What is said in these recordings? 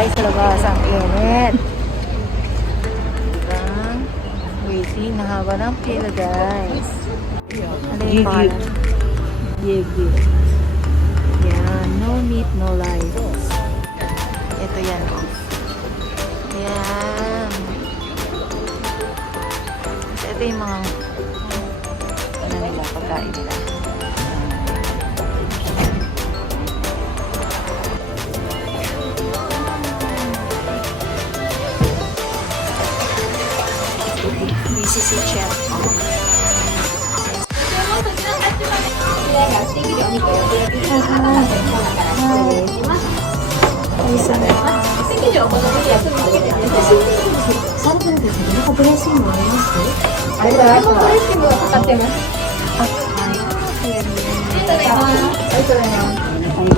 tayo sa labas. Ang init. Diba? Waiting. Nahaba ng pila, guys. Ano yung pangalan? Yegi. Yan. No meat, no life. Ito yan, oh. Yan. So, ito yung mga ano nila, pagkain nila. Busy si Chef.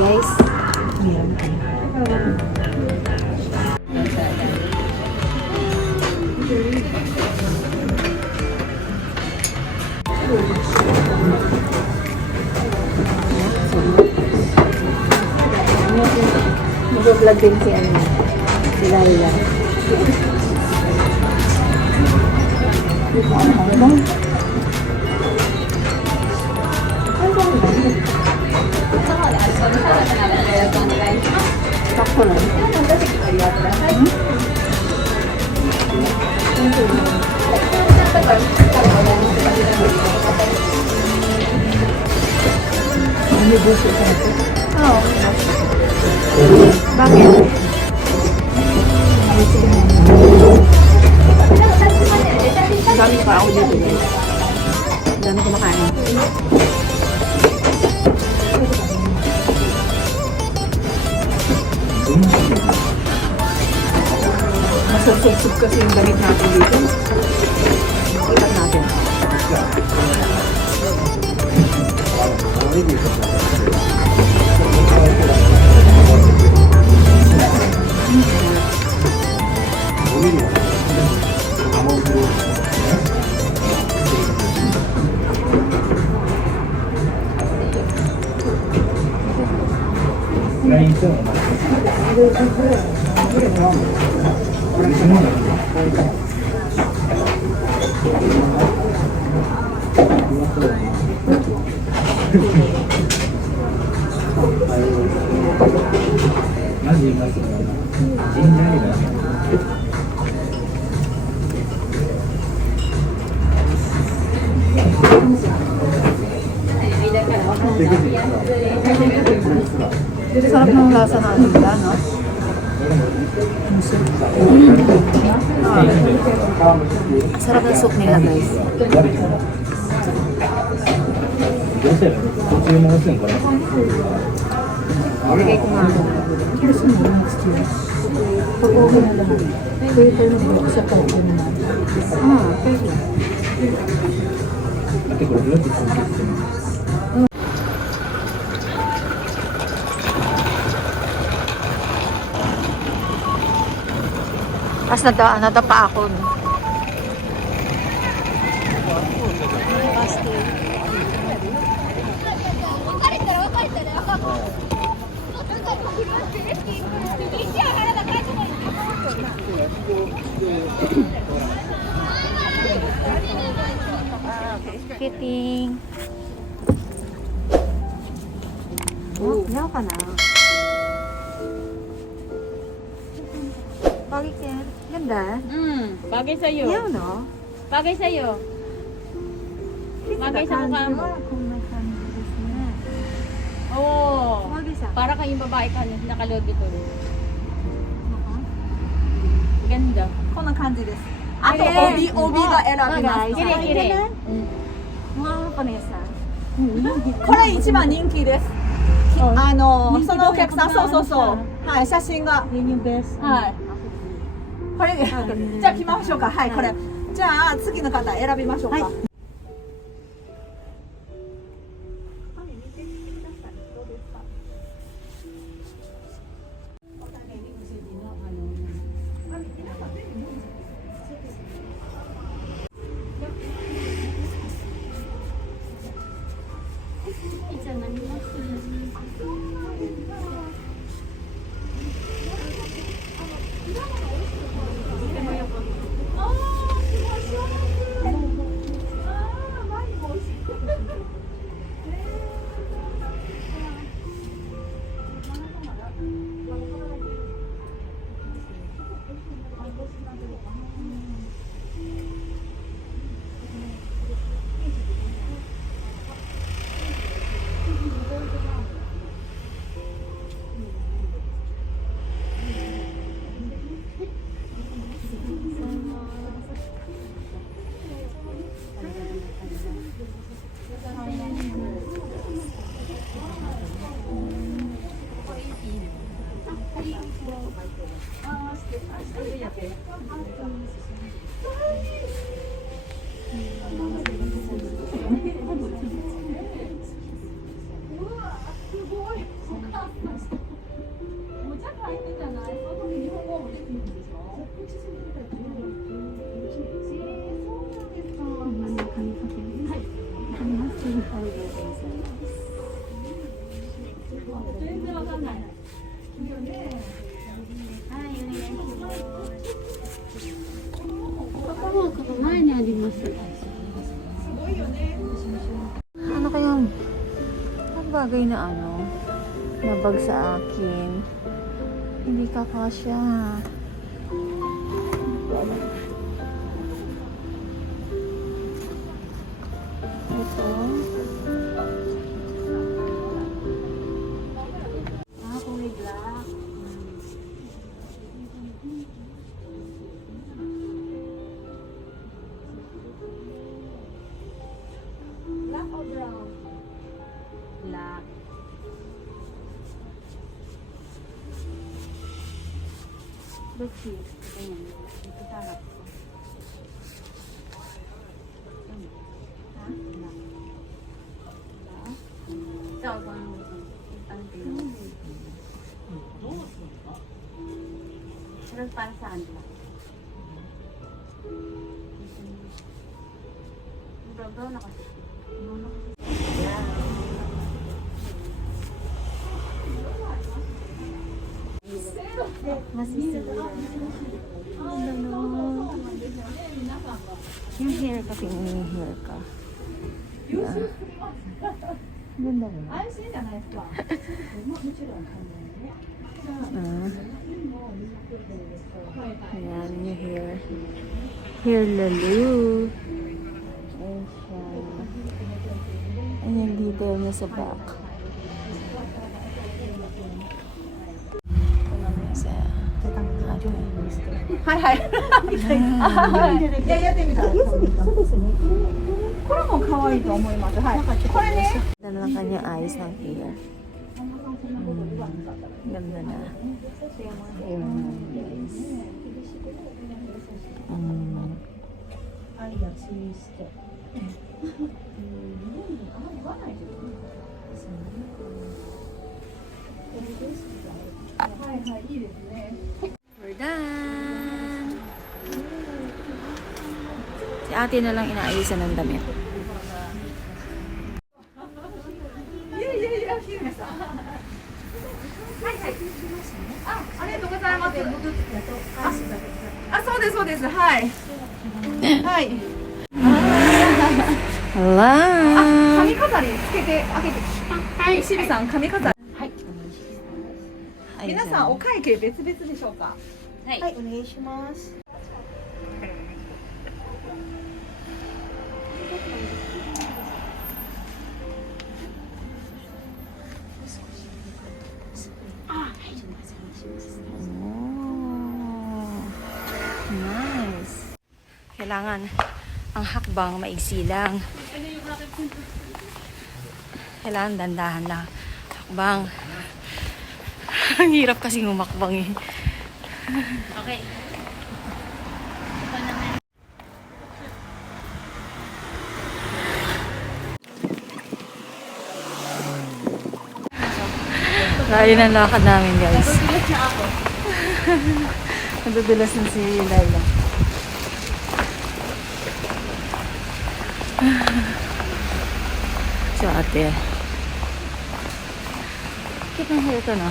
Guys. Mag-vlog din si ano, si Laila. Sakto lang. Oo. Bakit? Dami pa ako dito. Dami kumakain. Masasubsub kasi yung damit natin dito. Ilan natin. Sarap ng lasa na nila, no? Sarap ng soup nila, guys. Bigay ko nga. Pag-uwi na lang. Pwede mo sa pwede naman. Pwede. Mas nadapa ako. Fitting. Yaw ka na. Bagay ka. Ganda. Bagay sa'yo. Yaw, no? Bagay sa'yo. Bagay sa mukha mo. Kung may candies na. Oo. Bagay sa Para kayong babae ka na nakaload dito. Ganda. こんな感じです。あと帯が選べます。 Kiri-kiri. Mga panesa. これ一番人気です。そのお客さん、そうそうそう。はい、写真が。はい。これで、じゃあ来ましょうか。はい、これ。じゃあ次の方選びましょうか。Ano kayang ang bagay na nabag sa akin? Hindi ka kasya. Ito. Kulay black. Black or brown? Black. Let's see. Ayan. Ito sa harap ko. Ha? Black. Black. Ito, ang tingin. Pero para saan ba? Brown na kasi. Yung hair ka, tingin yung hair ka. Yeah. Ganda rin. Ayan, yung hair. Hair lalo. Ayan siya. Ayan yung detail niya sa back. Hi, hi. いや、やってみたら。これも可愛いと思います。はい。これね。 Ganda lang kanyang ayos ng hair. Ganda na. Hair na, guys. We're done! Si ate na lang inaayusan ng damit. ありがとうございます。あ、そうですそうです。はい。はい。 Hello! 髪飾りつけてあげて。はい。しびさん髪飾り。皆さんお会計別々でしょうか。はい。はい、お願いします。Nice. Kailangan ang hakbang maigsi lang. Kailangan dandahan lang. Hakbang. Ang hirap kasi ngumakbang eh. Okay. Layo ng lakad namin, guys. Nadudulas na si Laila. So, ate. Cute ng hair to, no?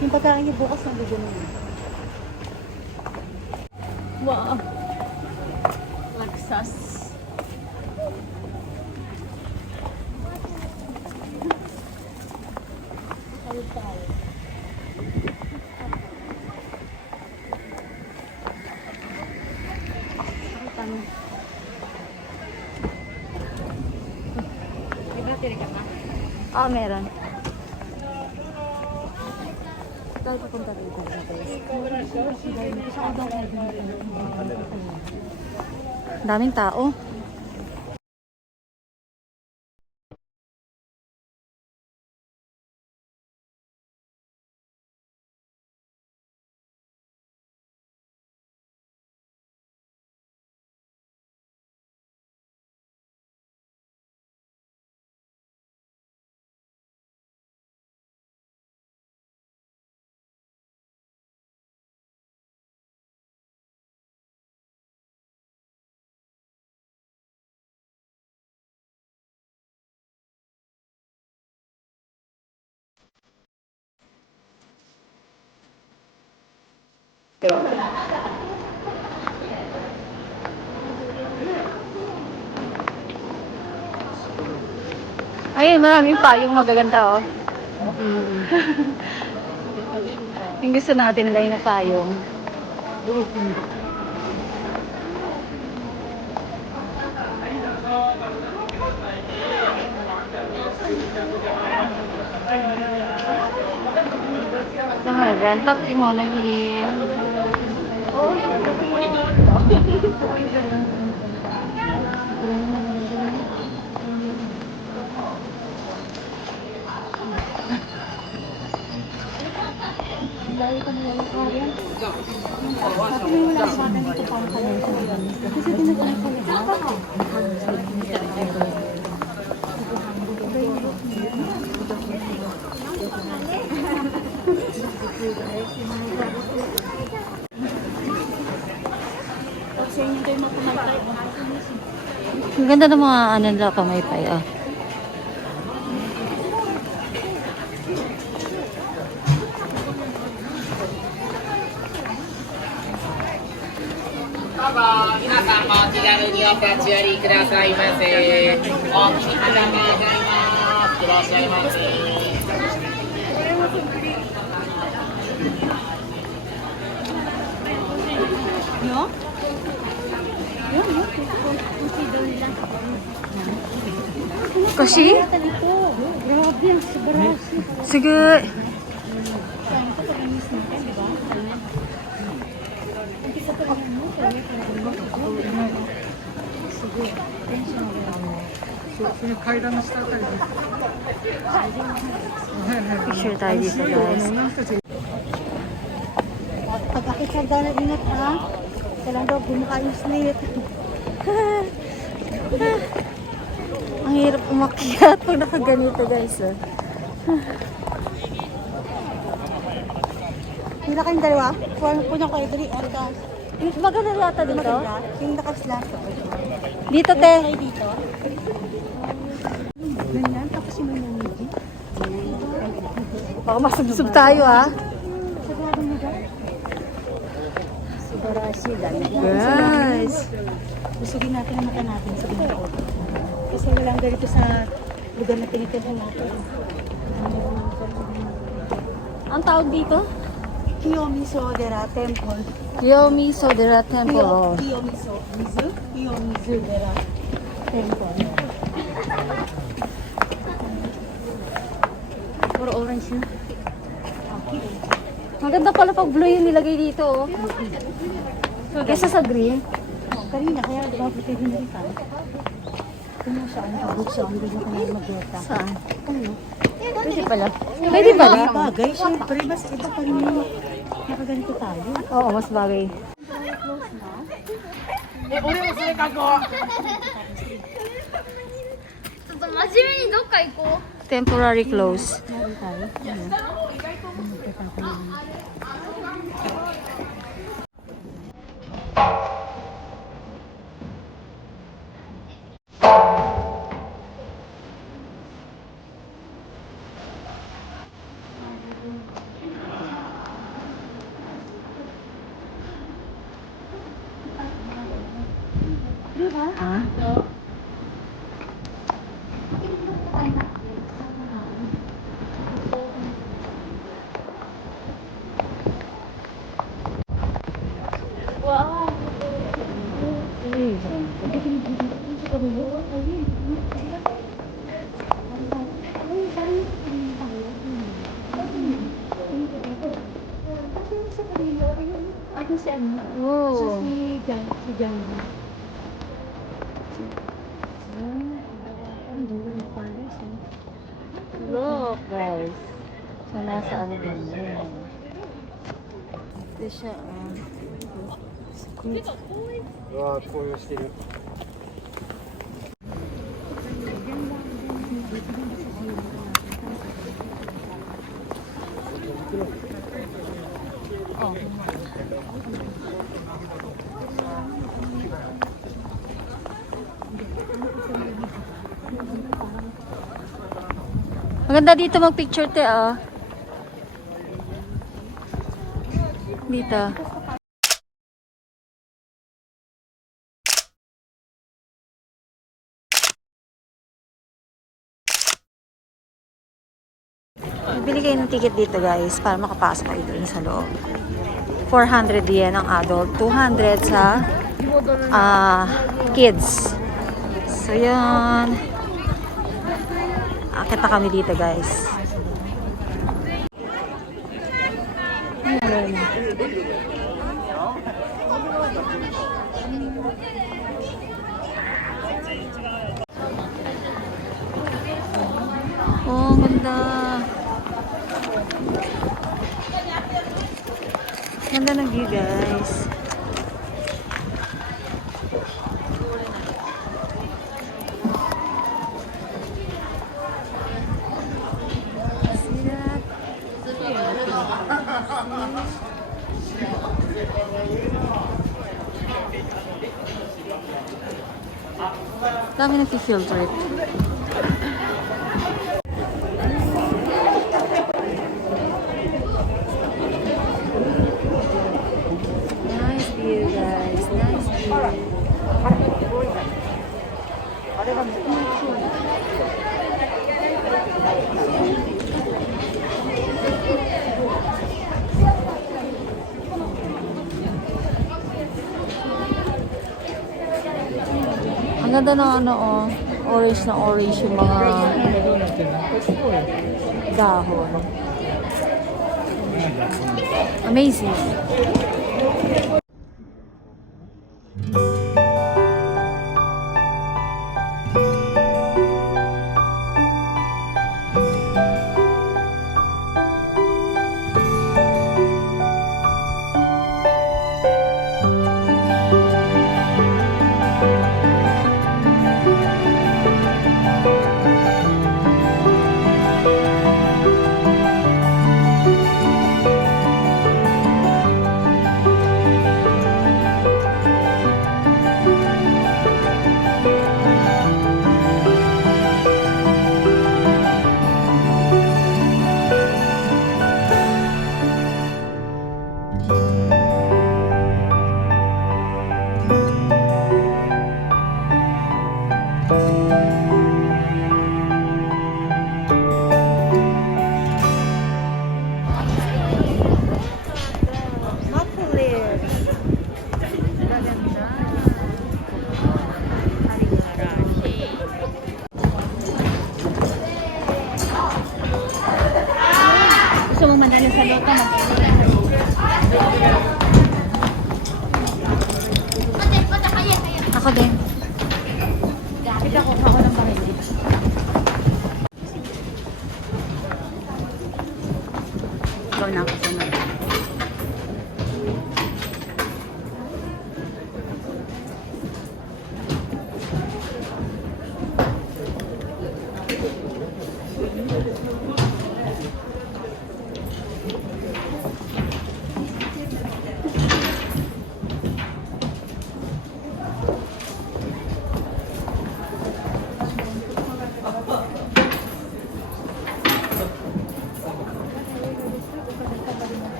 Yung pagkain niyo bukas ng video niyo. Wow. Laksas. Oh, meron. Dahil papunta rito, guys. Daming tao. Ayun, maraming payong magaganda, oh. Yung gusto natin lang na payong. Rentak mo na yun. Ang ganda ng mga ano nila pamaypay, ah. Kasi? Grabe, ang sobrang. Sige. Picture tayo dito, guys. Pag-akit sa dalan, ingat ha. Kailan daw bumukayong snake. Ang hirap umakyat pag nakaganito, guys. Hila kayong dalawa. Puno kayo dali. Maganda yata dito. Yung nakaslash. Dito, te. Kayo dito. Ganyan. Tapos yung mga nangiji. Baka masubsub tayo, ah. Sigurado mo dyan. Subarashi. Guys. Usugin natin ang mata natin sa binaod. Kasi walang ganito sa lugar na tinitirhan natin. Ang tawag dito? Kiyomiso Dera Temple. Kiyomi Sodera Temple. Kiyomiso. Kiyomiso Dera Temple. Puro orange na. Maganda pala pag blue yung nilagay dito, oh. Kesa sa green. Kanina, kaya diba puti din rin ka? Kung siya, ang pagod siya, hindi mo ka na mag-gota. Saan? Ano? Pwede pala. Pwede pala. Bagay, syempre, mas iba pa rin yung nakaganito tayo. Oo, mas bagay. Temporary close. Meron tayo. Magtatapon yun. Diba? Ah? Ano si ano? Wow. Si Jan. Look, guys. So, nasa ano din yan. Ito siya, ah. わあ紅葉してる。 Maganda dito mag-picture, te, ah. Dito. Bili kayo ng ticket dito guys para makapasok kayo dun sa loob. 400 yen ang adult, 200 sa kids. So yun. Akit na kami dito guys. Oh, ganda. Ganda ng view, guys. See that? Dami nag-field trip. Nice view, guys. Nice view. Ang ganda ng ano, oh. Orange na orange yung mga dahon. Amazing. Gusto mo manalo sa loto mo? Ako din. Kapit ako ng baril. Go na ako sa mga.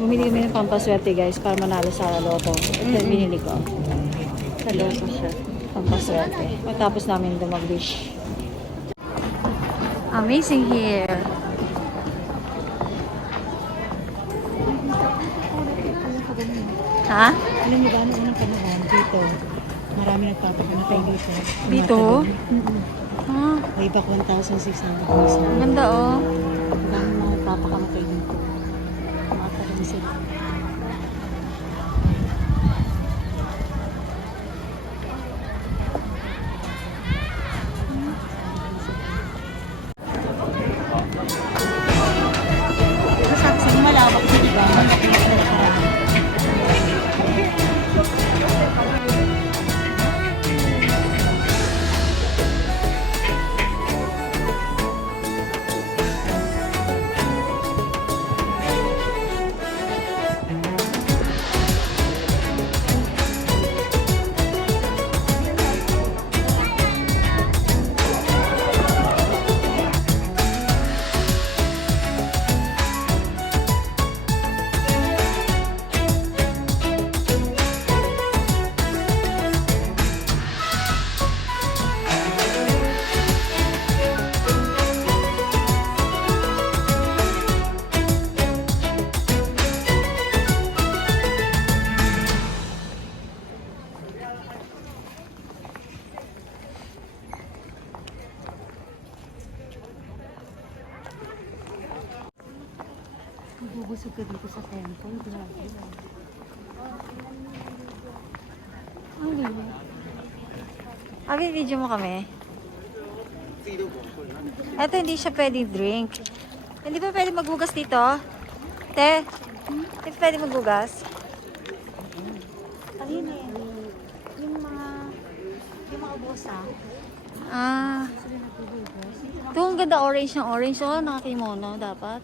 Bumili kami ng pampaswerte guys para manalo sa loto. Ito yung binili ko. Sa loto siya. Pampaswerte. Pagkatapos namin dumag-wish. Amazing here. Ha? Alam niyo ba, noong unang panahon, dito, marami nagpapakamatay dito. Dito? Ha? Way back 1,600 years. Ang ganda oh. Ang dami mga nagpapakamatay dito. Makakaroon sila. Sabi sa inyo, malawak siya, di ba? mabusog ka dito sa temple. Grabe. Ang libo. Abi, video mo kami. Ito, hindi siya pwedeng drink. Hindi pa pwede maghugas dito? Te? Hindi pa pwede maghugas? Ayun eh. Yung mga bosa. Ah. Sila naghuhugas. Ito, ang ganda orange ng orange. Oh, nakakimono dapat.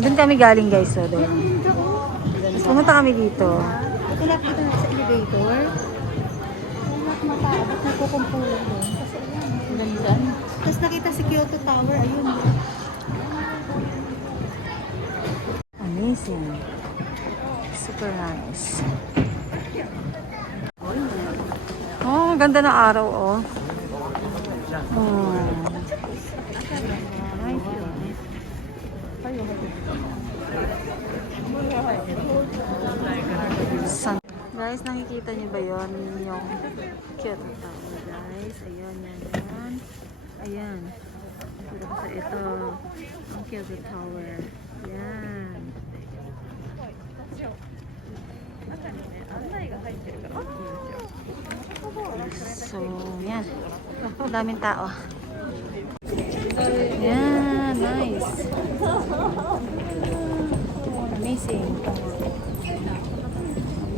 Doon kami galing guys. So, doon. Tapos pumunta kami dito. Ito lang kita sa elevator. Wala kumapaabot, nagkukumpulan doon. Kasi ayan. Ganda. Tapos nakita si Kyoto Tower, ayun. Amazing. Super nice. Oh, ang ganda ng araw, oh. Oh. Sun. Guys, nakikita niyo ba yon yung Kyoto Tower, guys? Ayan, yan. Ayan. Ito, ang Kyoto Tower. Yan. So, yan. Ang daming tao. Yan, nice. Amazing.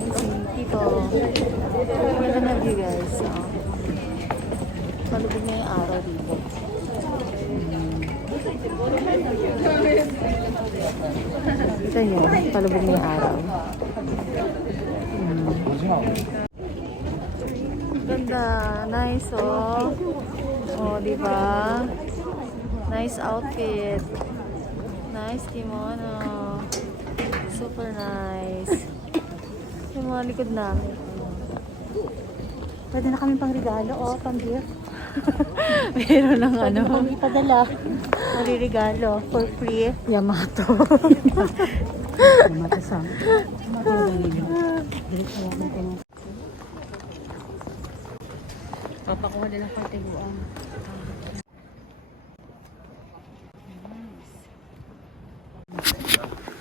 Amazing people. Ganda na view guys. Oh. Malubog na yung araw dito. Ito nyo, palubog na yung araw. Ganda. Nice, oh. Oh, diba? Nice outfit. Nice kimono. Super nice. Yung mga likod namin. Pwede na kami pang regalo, oh, pang gift. Meron ng Pwede ano. kami ipadala. Mariregalo for free. Yamato. Yamato sam. Yamato ganyan. Diretso namin ko na. Papakuha din ang patiguan.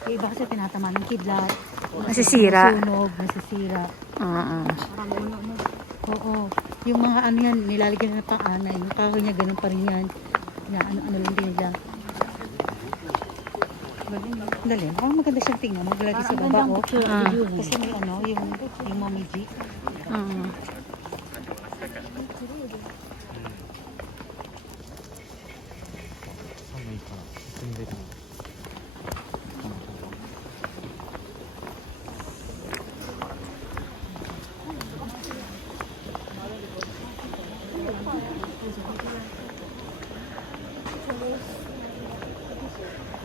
Eh, iba kasi tinatama ng kidlat. Masisira. Sunog, nasisira. Oo. Parang uno, no? Oo. Yung mga ano yan, nilalagyan na ng pang-anay. Yung kahoy niya, ganun pa rin yan. Na ano lang din nila. Galing. Parang maganda siyang tingnan. Maglalagay sa baba, oh. Kasi may ano, yung mommy G. Oo.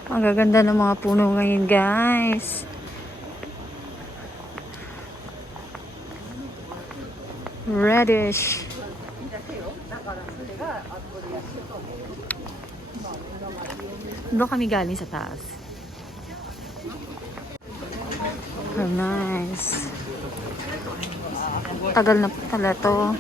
Ang gaganda ng mga puno ngayon, guys. Reddish. Doon kami galing sa taas. Oh, nice. Tagal na pala to.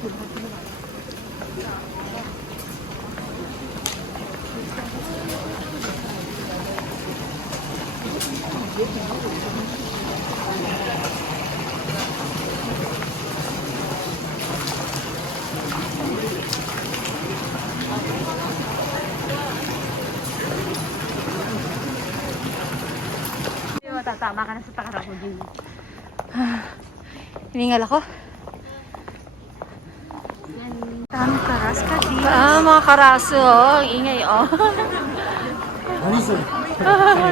Tatama ka na sa takarang ko din. Hiningal ako. Tamang karas ka din. Mga karaso, oh. Ang ingay, oh.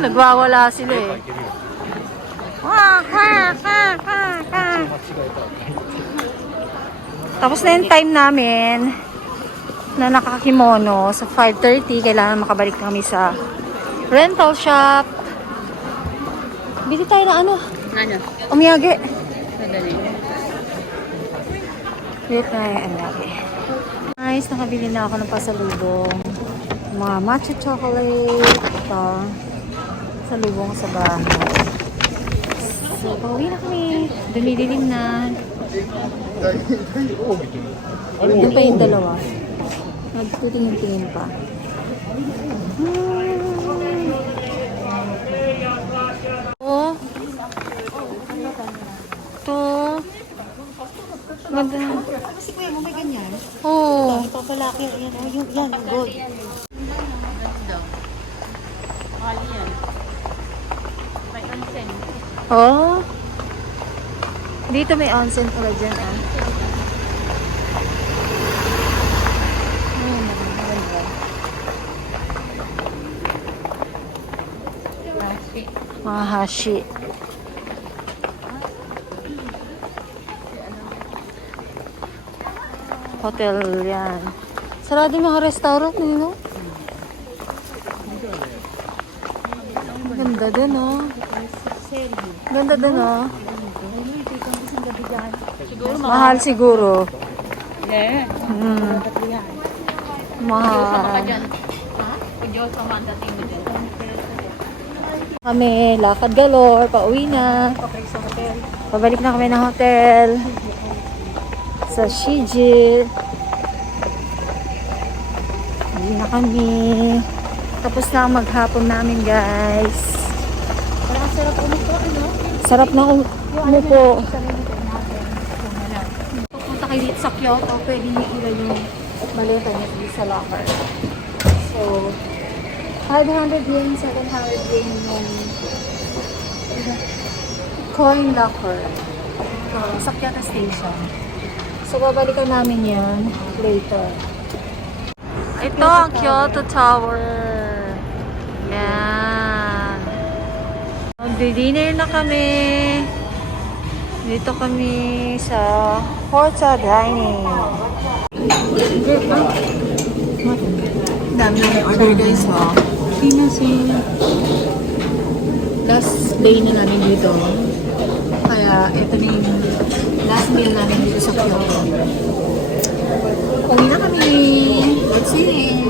Nagwawala sila eh. Tapos na yung time namin na nakakimono sa 5:30. Kailangan makabalik kami sa rental shop. Bili tayo na ano? Ano? Umiyage. Madali. Bili tayo umiyage. Nice, nakabili na ako ng pasalubong. Mga matcha chocolate. Ito. Salubong sa bahay. So, pauwi na kami. Dumidilim na. Doon pa yung dalawa. Nagtitingin-tingin pa. Oh. To. Ganda. Kasi kuya mo may ganyan. Oh. Papalaki yan. Oh, yung gold. Oh. Dito may onsen pala dyan, ah. Maganda. Mga hashi. Hotel yan. Sarado yung mga restaurant, no? Ganda din, oh. Ganda din, oh. Mahal siguro. Eh. Hmm. Mahal. Kami, lakad galore, pauwi na. Pabalik na kami ng hotel. Sa Shiji. Hindi na kami. Tapos na ang maghapon namin, guys. Parang sarap umupo, ano? Sarap na umupo. Pupunta kayo dito sa Kyoto, pwede niyo ilan yung maleta niyo dito sa locker. So, 500 yen, 700 yen yung coin locker. So, sa Kyoto Station. So, babalikan namin yan later. Ito ang Kyoto Tower. Yan. Magdi-dinner na kami. Dito kami sa Forza Dining. Dami namin order guys, oh. Last day na namin dito. Kaya ito na yung last meal namin dito sa Kyoto. Uwi na kami. That's it.